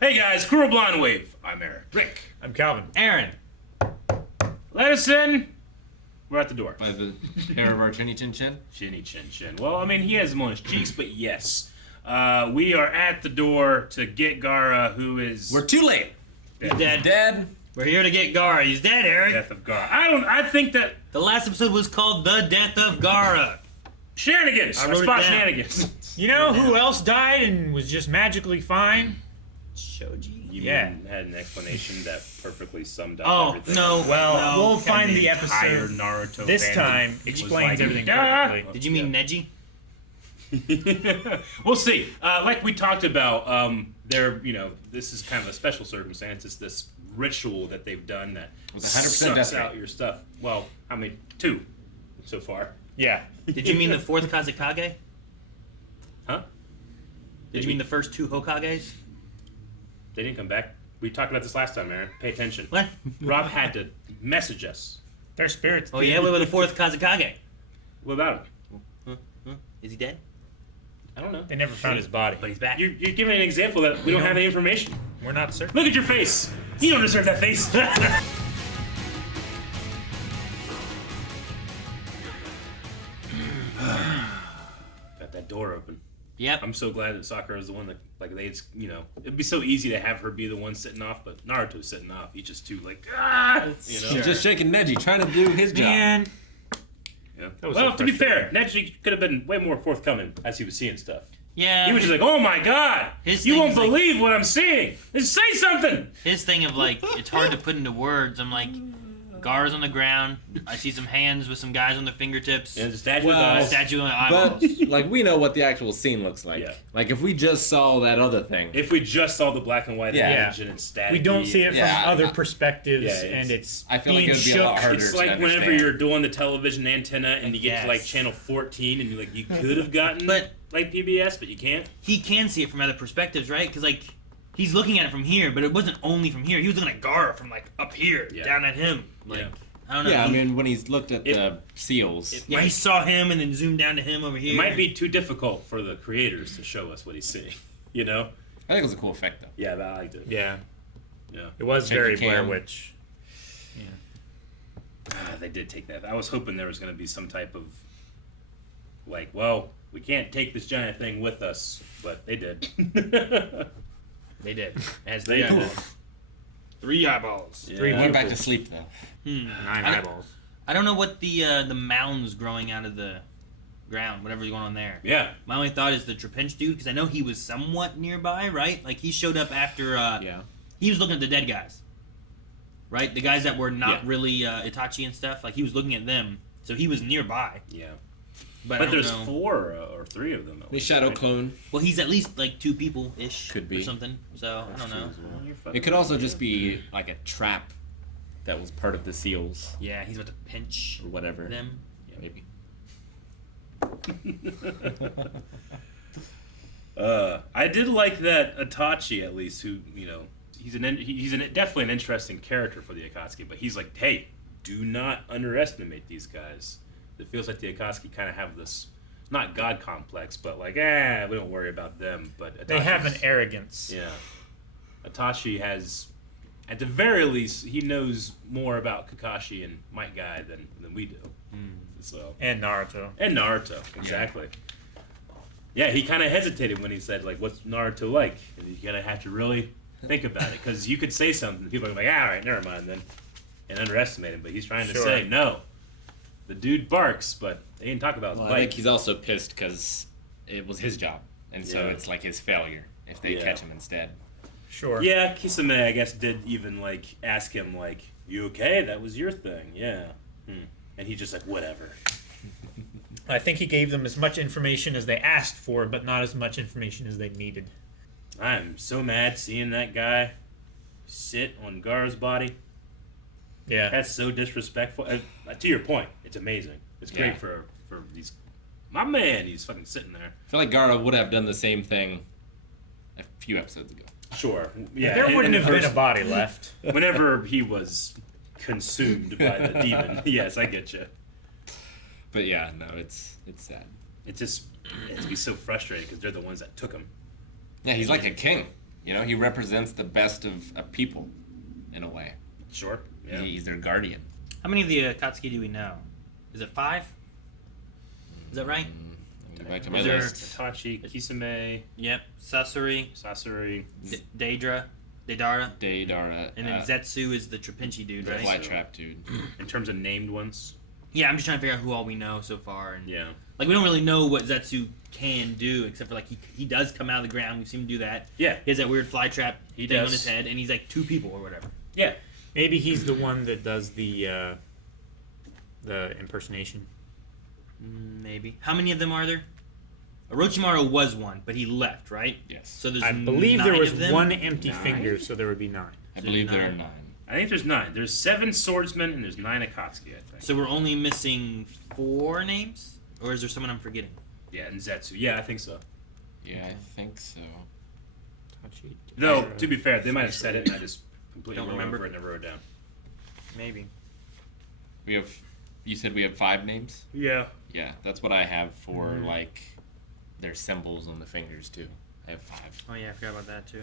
Hey guys, Crew Blind Wave. I'm Eric. Rick. I'm Calvin. Aaron. Let us in. We're at the door. By the hair of our chinny chin chin? Chinny chin chin. Well, I mean, he has them on his cheeks, but yes. We are at the door to get Gaara, who is... We're too late. He's dead. Dead. We're here to get Gaara. He's dead, Eric. Death of Gaara. I think that... The last episode was called The Death of Gaara. Shenanigans. I wrote it spot down. shenanigans. You know who else died and was just magically fine? Chode. You Yeah. mean had an explanation that perfectly summed up Oh, everything. no. Well, No. we'll find the Entire episode Naruto this fandom time was explains like, everything "Ah!" perfectly. Did you mean Neji? We'll see. Like we talked about, this is kind of a special circumstance. It's this ritual that they've done that With 100% sucks death rate. out your stuff. Well, I mean, 2 so far. Yeah. Did you mean the fourth Kazekage? Huh? Did you mean the first 2 Hokages? They didn't come back. We talked about this last time, Aaron. Pay attention. What? Rob had to message us. Their spirits. Oh yeah, we were the fourth Kazekage. What about him? Is he dead? I don't know. They never found his body. But he's back. You're giving an example that we don't have any information. We're not certain. Look at your face. You don't deserve that face. Got that door open. Yep. I'm so glad that Sakura is the one that, it'd be so easy to have her be the one sitting off, but Naruto's sitting off. He's just too, He's just shaking Neji, trying to do his job. Man. Yeah. That was Well, so to be fair, frustrating. Neji could have been way more forthcoming as he was seeing stuff. Yeah. He was just like, oh my god, His you thing won't is like- believe what I'm seeing. Just say something. His thing of like, it's hard to put into words. I'm like, Gaara's on the ground. I see some hands with some guys on their fingertips. And the statue Well, of A eyes. statue on the eyeballs. But, like, we know what the actual scene looks like. Yeah. Like, if we just saw that other thing. If we just saw the black and white Yeah. image and it's static. We don't see it from Yeah, other I- perspectives, Yeah, and it's I feel like being it would be a shook. lot harder. It's to like whenever understand. you're doing the television antenna and you get to like Yes. channel 14 and you could have gotten But- like PBS, but you can't. He can see it from other perspectives, right? Because like, he's looking at it from here, but it wasn't only from here. He was looking at Gaara from like up here, Yeah. down at him. Like, Yeah. I don't know. Yeah, I He- mean, when he's looked at It- the seals. yeah, he saw him and then zoomed down to him over here. It might be too difficult for the creators to show us what he's seeing. You know? I think it was a cool effect, though. Yeah, but I liked it. Yeah. Yeah. It was Shaky very Blair cam. Witch. They did take that. I was hoping there was going to be some type of well, we can't take this giant thing with us, but they did. They did. As They the did. 3 eyeballs. Yeah. Three I went back to pupils. sleep, though. 9 I- eyeballs. I don't know what the mounds growing out of the ground, whatever's going on there. Yeah. My only thought is the Trapinch dude, because I know he was somewhat nearby, right? Like he showed up after. Yeah. He was looking at the dead guys, right? The guys that were not Yeah. really Itachi and stuff. Like he was looking at them, so he was nearby. Yeah. But, I But don't there's know. 4 or 3 of them. at The least, shadow right? clone. Well, he's at least like 2 people ish, Could be. or something. So I don't know. Well, you're fucking It could also just be, like, a trap that was part of the seals. Yeah, he's about to pinch Or whatever. them. Yeah, maybe. I did like that Itachi, at least, who he's definitely an interesting character for the Akatsuki, but he's like, hey, do not underestimate these guys. It feels like the Akatsuki kind of have this, not god complex, but like, we don't worry about them. But They have an Itachi's- arrogance. yeah. Itachi has, at the very least, he knows more about Kakashi and Might Guy than we do. So. And Naruto. And Naruto, exactly. Yeah, he kind of hesitated when he said, like, what's Naruto like? And you gotta have to really think about it, because you could say something, and people are like, all right, never mind then, and underestimate him, but he's trying to Sure. say, no, the dude barks, but they didn't talk about his Well, bite. I think he's also pissed because it was his job. And so Yeah. it's like his failure if they Yeah. catch him instead. Sure. Yeah, Kisame, I guess, did even, like, ask him, like, you okay? That was your thing, yeah. And he's just like, whatever. I think he gave them as much information as they asked for, but not as much information as they needed. I'm so mad seeing that guy sit on Gaara's body. Yeah. That's so disrespectful. To your point, it's amazing. It's great Yeah. for these. My man, he's fucking sitting there. I feel like Gaara would have done the same thing a few episodes ago. Sure. Yeah. There in wouldn't the have been a first- body left. Whenever he was consumed by the demon. Yes, I get you. But yeah, no, it's sad. It'd be so frustrating because they're the ones that took him. Yeah, he's like a king. You know, he represents the best of people, in a way. Sure. Yeah. He's their guardian. How many of the Akatsuki do we know? Is it 5? Is that right? Let me go back to my Is there- list. Itachi, Kisame, Yep. Sasori, Sasori. Deidara, Deidara. and then Zetsu is the Trapinchi dude, the right? fly trap dude. In terms of named ones. Yeah, I'm just trying to figure out who all we know so far, and Yeah. like we don't really know what Zetsu can do, except for like he does come out of the ground. We've seen him do that. Yeah. He has that weird fly trap He thing on does. his head, and he's like 2 people or whatever. Yeah. Maybe he's the one that does the impersonation. Maybe. How many of them are there? Orochimaru was one, but he left, right? Yes. So there's I believe 9 there was of them? one empty 9? finger, so there would be 9. I believe there are 9. 9. I think there's 9. There's 7 swordsmen and there's 9 Akatsuki, I think. So we're only missing 4 names, or is there someone I'm forgetting? Yeah, and Zetsu. Yeah, I think so. Yeah, I think so. No, to be fair, they might have said it and I just completely Don't wrote remember. over it and never wrote it down. Maybe. We have. You said we have 5 names. Yeah. Yeah, that's what I have for like their symbols on the fingers too. I have 5. Oh yeah, I forgot about that too.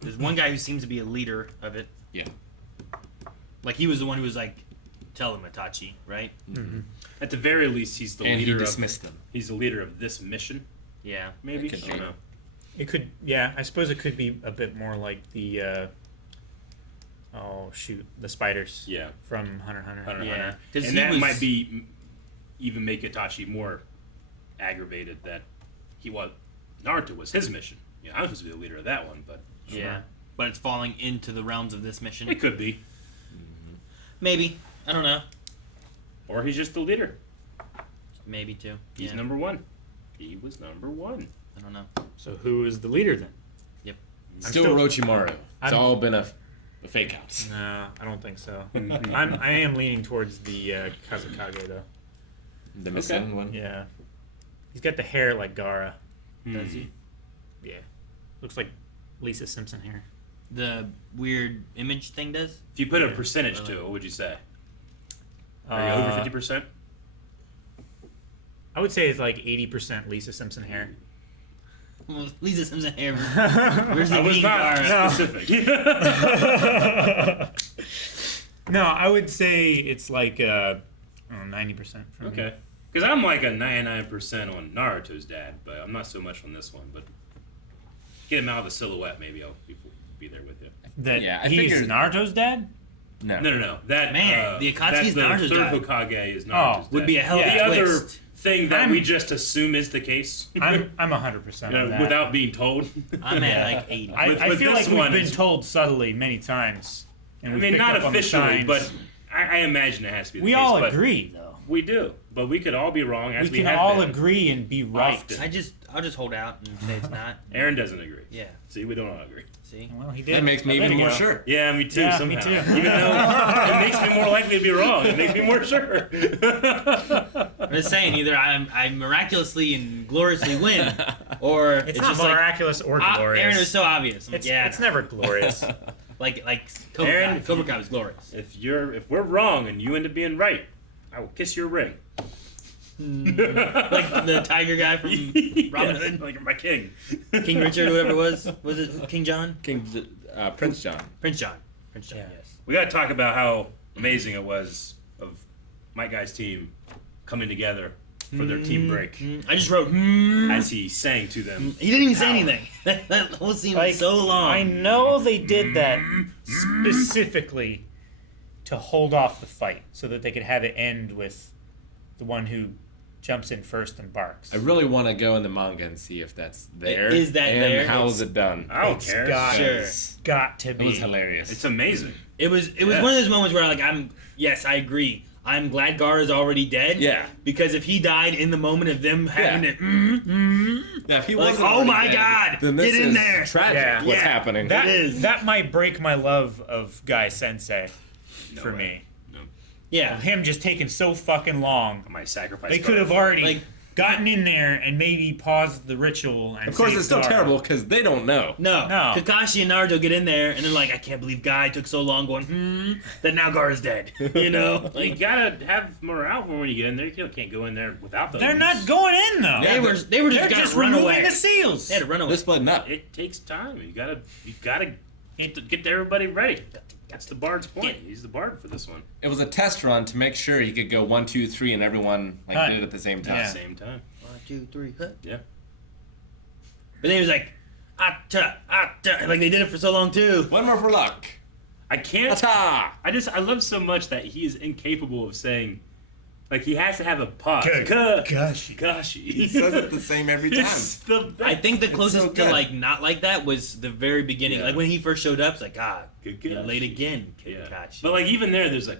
There's one guy who seems to be a leader of it. Yeah. Like he was the one who was like, "Tell him, Itachi," right? Mm-hmm. At the very least, he's the And he leader dismissed them. He's the leader of this mission. Yeah. Maybe. That could I don't be. know. It could, yeah. I suppose it could be a bit more like the, oh shoot, the spiders. Yeah. From Hunter x Hunter. Hunter x Yeah. Hunter. 'Cause And he that was- might be even make Itachi more aggravated that Naruto was his mission. Yeah, I was supposed to be the leader of that one, but Yeah. But it's falling into the realms of this mission. it could be. Maybe. I don't know. Or he's just the leader. Maybe too. He's Yeah. number 1. He was number 1. I don't know. So who is the leader then? Still, still- Orochimaru. It's I'm- all been a fake out. No, I don't think so. I am leaning towards the Kazakage though. The missing one. Yeah. He's got the hair like Gaara. Does he? Yeah. Looks like Lisa Simpson hair. The weird image thing does? If you put a percentage to it, what would you say? Are you over 50%? I would say it's like 80% Lisa Simpson hair. Well, Lisa Simpson hair. Where's the I was mean not Gaara? specific. No, I would say it's like 90% for me. Okay. Because I'm like a 99% on Naruto's dad, but I'm not so much on this one. But get him out of the silhouette, maybe I'll be there with you. That Yeah, I he's figured- Naruto's dad? No. No. That Man, the Akatsuki's the Naruto's third dad. Hokage is Naruto's dad. Would be a hell of Yeah. a The other twist. thing that I'm- we just assume is the case. I'm 100% on that. without being told. I'm at like 80. I with feel this like we've one, been it's- told subtly many times. And I we've mean, picked not up on the officially, signs. but I imagine it has to be the we case. all but agree, though. We do, but we could all be wrong, as We we can have all been. agree and be right. Often. I'll just hold out and say it's not. Aaron doesn't agree. Yeah. See, we don't all agree. See? Well, he did. That makes me a even minute more ago. sure. Yeah, me too. Yeah, somehow. me too. Even though it makes me more likely to be wrong, it makes me more sure. I'm just saying, either I miraculously and gloriously win, or It's not just like miraculous or glorious. Aaron was so obvious. I'm like, it's, yeah, it's never glorious. like Aaron, Cobra Kai was glorious. if we're wrong and you end up being right, I will kiss your ring. Like the tiger guy from Robin Yeah, Hood, like my king. King Richard, whatever it was. Was it King John? Prince John. Prince John. Prince John. Yeah. Yes. We got to talk about how amazing it was of my guy's team coming together for their team break I just wrote. as he sang to them. He didn't even say Ow. anything. That whole scene Like, was so long. I know they did that specifically to hold off the fight so that they could have it end with the one who jumps in first and barks. I really want to go in the manga and see if that's there. Is that and there? how is it done? I don't It's care. got, Sure. got to It be. was hilarious. It's amazing. It was Yeah. one of those moments where like yes, I agree. I'm glad Gaara is already dead. Yeah. Because if he died in the moment of them having Yeah. it, Yeah, if he like, wasn't oh already my dead, God, then this get in is there. Tragic. Yeah. What's Yeah. happening? that, It is. that might break my love of Guy Sensei No for way. me. No. yeah, Him just taking so fucking long. I might sacrifice. They could have Garfield. already like gotten in there and maybe paused the ritual. And Of course, saved it's still Gaara. terrible because they don't know. No. No. Kakashi and Naruto get in there, and they're like, I can't believe Guy took so long going, that now Gaara's dead. You know? You gotta have morale for when you get in there. You can't go in there without those. They're not going in though. They were They're just just gonna run removing away. the seals. They had to run away. They're splitting up. It takes time. You gotta get everybody ready. That's the bard's point. He's the bard for this one. It was a test run to make sure he could go 1, 2, 3, and everyone Right. did it at the same time. Yeah. At the same time. 1, 2, 3, huh? Yeah. But then he was like, atta. Like they did it for so long too. One more for luck. I can't. Ta-ta! I love so much that he is incapable of saying, like he has to have a pause. Kakashi. He says it the same every time. It's the best. I think the so closest to good. like not like that was the very beginning. Yeah. Like when he first showed up, it's like, Good you're gosh. late again, Yeah. Kakashi. But like even there, there's a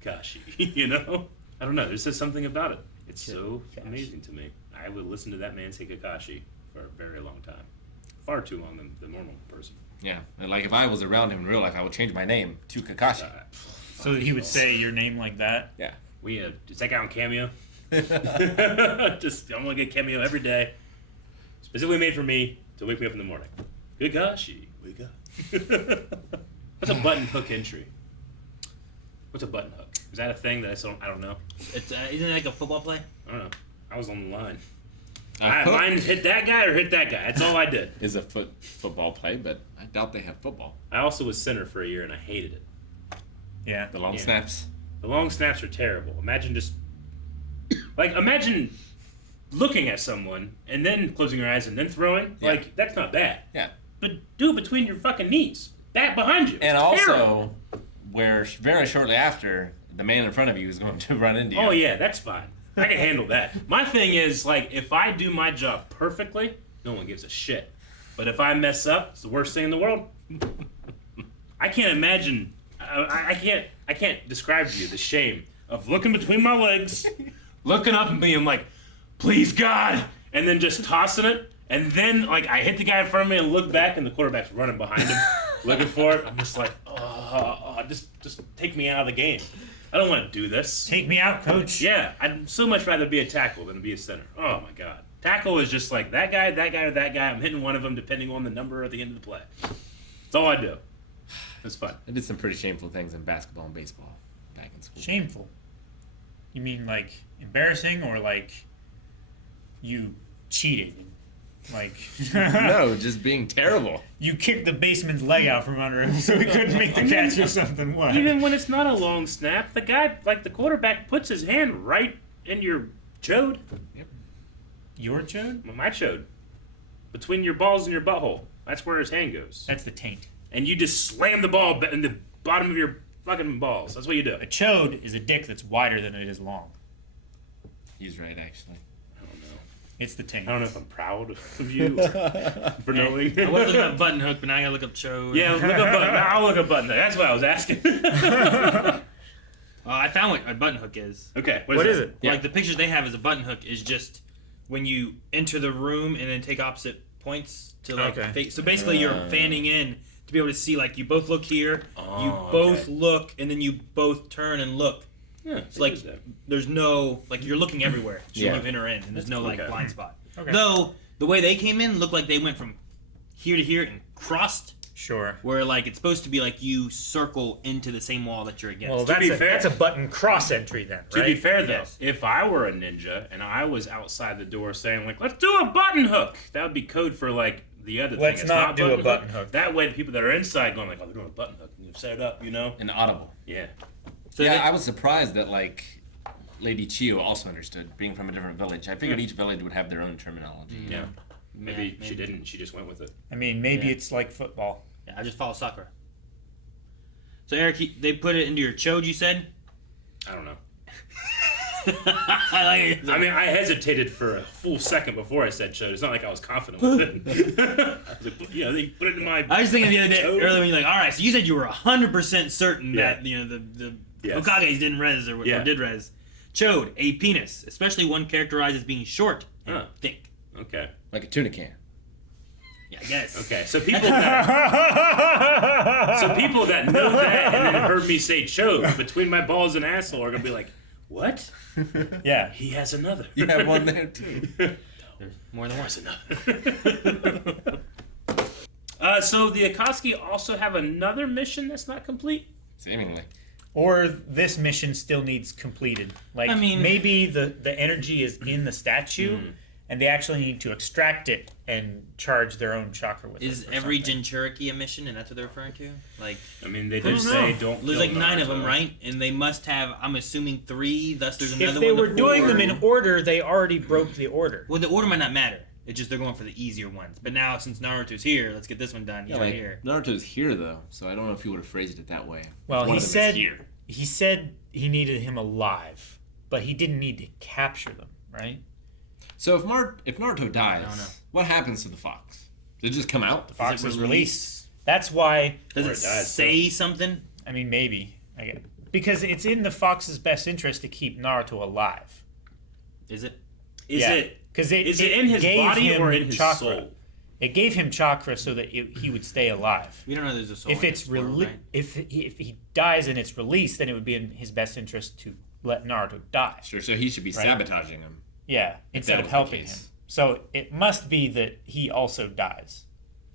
Kashi. You know, I don't know. There's just something about it. It's so Kakashi. amazing to me. I would listen to that man say Kakashi for a very long time, far too long than the normal person. Yeah, and like if I was around him in real life, I would change my name to Kakashi. So that he would say your name like that. Yeah. Is that guy on Cameo? Just I'm gonna get Cameo every day, specifically made for me to wake me up in the morning. Kakashi, wake up. What's a button hook entry? What's a button hook? Is that a thing that I don't know? It's isn't it like a football play? I don't know. I was on the line. Hook Mine hit that guy or hit that guy. That's all I did. is a football play, but I doubt they have football. I also was center for a year and I hated it. Yeah. The long Yeah. snaps. The long snaps are terrible. Imagine looking at someone and then closing your eyes and then throwing. Yeah. Like that's not bad. Yeah. But do it between your fucking knees. That behind you. And It's terrible. also, where very shortly after, the man in front of you is going to run into you. Oh yeah, that's fine. I can handle that. My thing is like if I do my job perfectly, no one gives a shit. But if I mess up, it's the worst thing in the world. I can't imagine. I can't describe to you the shame of looking between my legs, looking up and being like, "Please God," and then just tossing it, and then like I hit the guy in front of me and look back, and the quarterback's running behind him, looking for it. I'm just like, just take me out of the game. I don't want to do this. Take me out, coach. Yeah, I'd so much rather be a tackle than be a center. Oh my God. Tackle is just like that guy, or that guy. I'm hitting one of them depending on the number at the end of the play. That's all I do. It's fun. I did some pretty shameful things in basketball and baseball back in school. Shameful. You mean like embarrassing or like you cheated? Like No, just being terrible. you kicked the baseman's leg out from under him so he couldn't make the catch or something. What? Even when it's not a long snap, the guy, like the quarterback, puts his hand right in your chode. Your chode? My chode. Between your balls and your butthole. That's where his hand goes. That's the taint. And you just slam the ball in the bottom of your fucking balls. That's what you do. A chode is a dick that's wider than it is long. He's right, actually. I don't know. It's the taint. I don't know if I'm proud of you for knowing. I was looking at button hook, but now I gotta look up Chode. Yeah, look up button. I'll look up button. That's what I was asking. I found what a button hook is. Okay, What is that? it? Yeah. Like the pictures they have as a button hook is just when you enter the room and then take opposite points to like Okay. face. So basically, you're fanning in to be able to see like you both look here, you Oh, both okay. look, and then you both turn and look. Yeah, It's like there's no like you're looking everywhere. Should Yeah. you enter in, and there's no like okay. blind spot. Okay. Though the way they came in looked like they went from here to here and crossed. Sure. Where like it's supposed to be like you circle into the same wall that you're against. Well, To be fair- that's a button cross entry then, To right? be fair, though, Yes. if I were a ninja and I was outside the door saying like, "Let's do a button hook," that would be code for like the other Let's thing. It's not do a button hook. That way, the people that are inside going like, "Oh, they're doing a button hook," and you set it up, you know? Inaudible. Yeah. so Yeah, they- I was surprised that like Lady Chio also understood, being from a different village. I figured each village would have their own terminology. Yeah. Maybe Yeah, she didn't. She just went with it. I mean, maybe Yeah. it's like football. Yeah, I just follow soccer. So Eric, they put it into your chode. You said. I don't know. I like it. I mean, I hesitated for a full second before I said chode. It's not like I was confident with it. I was like, yeah, they put it in my. I was thinking the other day Chode? earlier when you're like, all right, so you said you were 100% certain Yeah. that you know the Yes. Hokages didn't res or Yeah. did res. Chode, a penis, especially one characterized as being short and Huh. thick. Okay. Like a tuna can. Yeah, I guess. Okay. So people that know that and then heard me say chode between my balls and asshole are gonna be like, What? Yeah. He has another. You have one there too. There's more than one. There's another. So the Akatsuki also have another mission that's not complete? Seemingly. Or this mission still needs completed. Like, I mean- maybe the energy is in the statue, and they actually need to extract it and charge their own chakra with it. Is or every something. Jinchuriki a mission, and that's what they're referring to? Like, I mean, they don't did say know. don't there's kill like 9 of them, Naruto. right? And they must have, I'm assuming 3, thus there's another If they one. were the doing four. them in order, they already broke the order. Well, the order might not matter. It's just they're going for the easier ones. But now, since Naruto's here, let's get this one done. He's Yeah, right like, here. Naruto's here though, so I don't know if he would have phrased it that way. Well, One he of them is said here. he needed him alive, but he didn't need to capture them, right? So if Naruto dies, I don't know. what happens to the fox? Does it just come out? The fox it is released? released. That's why. Does Or it it dies, say something? I mean, maybe. Because it's in the fox's best interest to keep Naruto alive. Is it? Is Yeah. it? Because Is it in his gave body him or in his chakra. soul? It gave him chakra so that he would stay alive. We don't know there's a soul. If in it's this world, right? if he dies and it's released, then it would be in his best interest to let Naruto die. Sure, so he should be Right. sabotaging him. Yeah, instead that of was the helping him. case. So it must be that he also dies,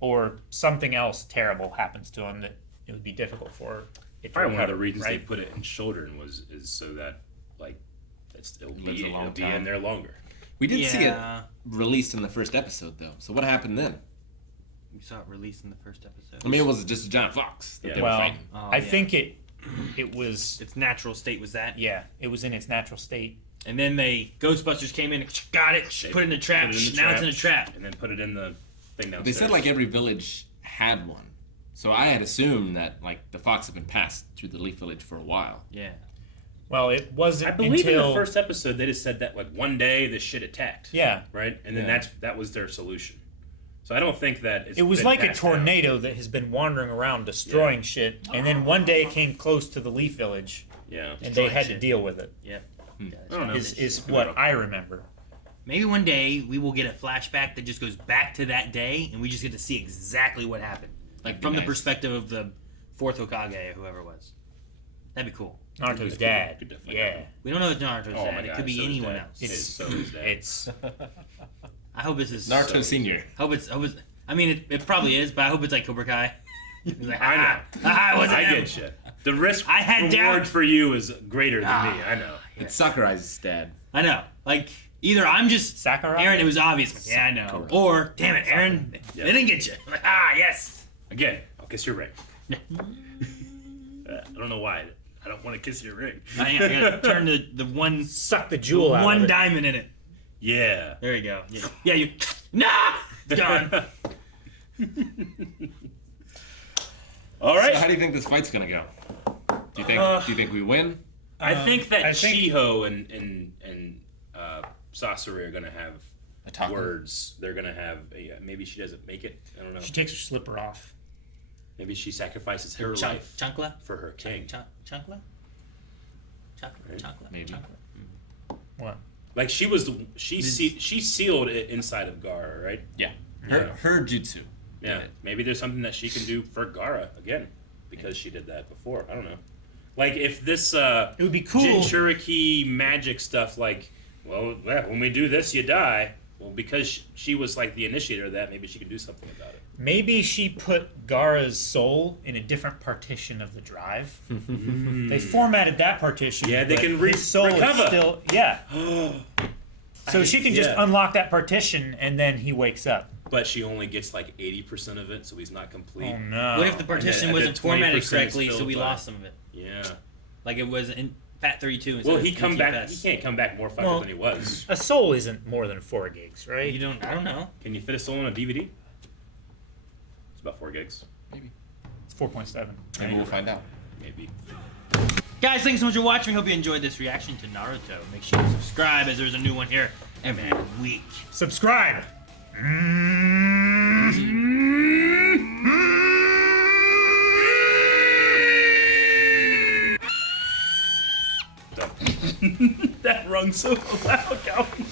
or something else terrible happens to him that it would be difficult for it to Probably one of the recover, reasons right? they put it in children is so that like it'll Lives a long be in time. there longer. We did see it Yeah. released in the first episode though. So what happened then? We saw it released in the first episode. I mean, it was just a giant fox that Yeah. they were Well, fighting. Oh, I yeah. think it was its natural state was that. it was in its natural state. And then Ghostbusters came in, got it, They put it in a trap. put it in the Now it's in a trap. and then put it in the thing downstairs. They said like every village had one. So I had assumed that like the fox had been passed through the Leaf Village for a while. Yeah. Well, it wasn't I believe until in the first episode they just said that like one day this shit attacked. yeah. Right, and then Yeah. that was their solution. So I don't think that It was been like a passed down. tornado that has been wandering around destroying shit, and then one day it came close to the Leaf Village, Yeah. and they Destroying had to shit. deal with it. Yep. Hmm. Yeah, I don't know. Is what I remember. Maybe one day we will get a flashback that just goes back to that day, and we just get to see exactly what happened, like from the nice. perspective of the fourth Hokage or whoever it was. That'd be cool. Naruto's Could dad. definitely Yeah. happen. We don't know if it's Naruto's Oh dad. my It God, could be so is anyone dad. else. It is so is dad. It's I hope this is. Naruto Senior. Hope it's. I mean, it probably is, but I hope it's like Cobra Kai. He's like, I know. I wasn't I him." get you. The risk I had reward doubt. for you is greater than me. I know. It's Sakurai's dad. I know. Like either I'm just Sakurai. Aaron. It was obvious. Yeah, I know. Sakura. Or damn it, Aaron. Yeah. They didn't get you. Like yes. Again, I'll kiss your ring. I don't know why. I don't want to kiss your ring. I gotta turn the one Suck the jewel out one of it. diamond in it. Yeah. There you go. Yeah, you. Nah. It's done. All right. So how do you think this fight's gonna go? Do you think we win? I think that I think- Chiho and Sasori are gonna have Attack. words. They're gonna have. Maybe she doesn't make it. I don't know. She takes her slipper off. Maybe she sacrifices her Chunk, life Chunkla? for her king. Chunkla? Right. Chunkla? Maybe. Chunkla. What? Like she was the she sealed it inside of Gaara, right? Yeah. Yeah. Her jutsu. Yeah. Maybe there's something that she can do for Gaara again because she did that before. I don't know. Like if this It would be cool. Jinchuriki magic stuff, like, well, yeah, when we do this, you die. Well, because she was like the initiator of that, maybe she could do something about it. Maybe she put Gaara's soul in a different partition of the drive. They formatted that partition. Yeah, they but can his soul recover. is still So she can just Yeah. unlock that partition, and then he wakes up. But she only gets like 80% of it, so he's not complete. Oh no! What if the partition and the wasn't formatted 20% is correctly, so filled we by- lost some of it? Yeah. Like it was in Fat 32 instead Well, of he come back. NTFS. He can't come back more fucked Well- than he was. a soul isn't more than 4 gigs, right? You don't. I don't know. Can you fit a soul on a DVD? It's about 4 gigs, It's 4.7. Maybe we'll find out. maybe. Guys, thanks so much for watching. Hope you enjoyed this reaction to Naruto. Make sure you subscribe as there's a new one here every week. Subscribe. That rung so loud, Calvin.